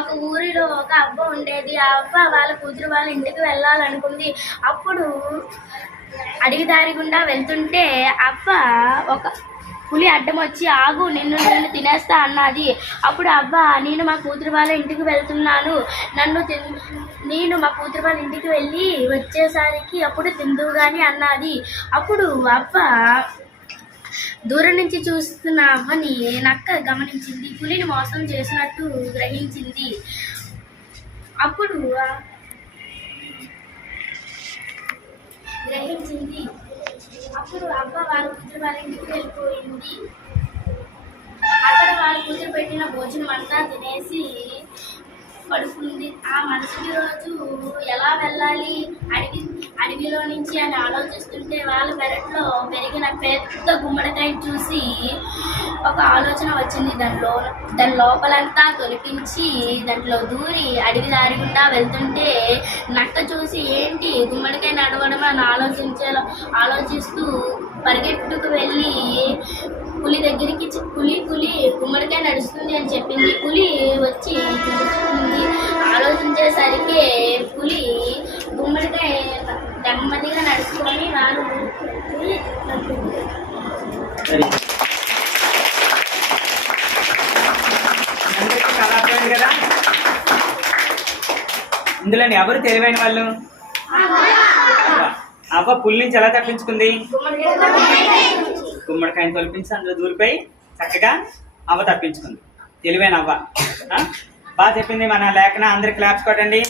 ఒక ఊరిలో ఒక అవ్వ ఉండేది. ఆ అవ్వ వాళ్ళ కూతురు వాళ్ళ ఇంటికి వెళ్ళాలనుకుంది. అప్పుడు అడవి దారి గుండా వెళ్తుంటే అవ్వ ఒక పులి అడ్డం వచ్చి, ఆగు, నిన్ను తినేస్తా అన్నది. అప్పుడు అవ్వ, నేను మా కూతురు వాళ్ళ ఇంటికి వెళ్తున్నాను, నేను మా కూతురు వాళ్ళ ఇంటికి వెళ్ళి వచ్చేసరికి అప్పుడు తిందువు గాని అన్నది. అప్పుడు అవ్వ దూరం నుంచి చూస్తున్న అవ్వని నక్క గమనించింది. పులిని మోసం చేసినట్టు గ్రహించింది. అప్పుడు అవ్వ వాళ్ళ కూతురు వాళ్ళ ఇంటికి వెళ్ళిపోయింది. అక్కడ వాళ్ళ కూతురు పెట్టిన భోజనం అంతా తినేసి పడుకుంది. ఆ మరుసటి రోజు ఎలా వెళ్ళాలి అడవిలో నుంచి అని ఆలోచిస్తుంటే వాళ్ళ పెరట్లో పెరిగిన పెద్ద గుమ్మడికాయని చూసి ఒక ఆలోచన వచ్చింది. దాని లోపలంతా తొలిపించి దాంట్లో దూరి అడవి దారి గుండా వెళ్తుంటే నక్క చూసి, ఏంటి గుమ్మడికాయ నడవడం అని ఆలోచిస్తూ పరిగెట్టుకు వెళ్ళి పులి దగ్గరికి, పులి గుమ్మడికాయ నడుస్తుంది అని చెప్పింది. పులి వచ్చి చూస్తుంది. ఆలోచించేసరికి పులి గుమ్మడికాయ నెమ్మదిగా నడుచుకొని వాళ్ళు కదా. ఇందులో ఎవరు తెలివైన వాళ్ళు? అవ్వ పులి నుంచి ఎలా తప్పించుకుంది? గుమ్మడికాయని తొలిపించి అందులో దూరిపోయి చక్కగా అవ్వ తప్పించుకుంది. తెలివైన అవ్వ. బాగా చెప్పింది మన లేఖన. అందరికి క్లాప్స్ కొట్టండి.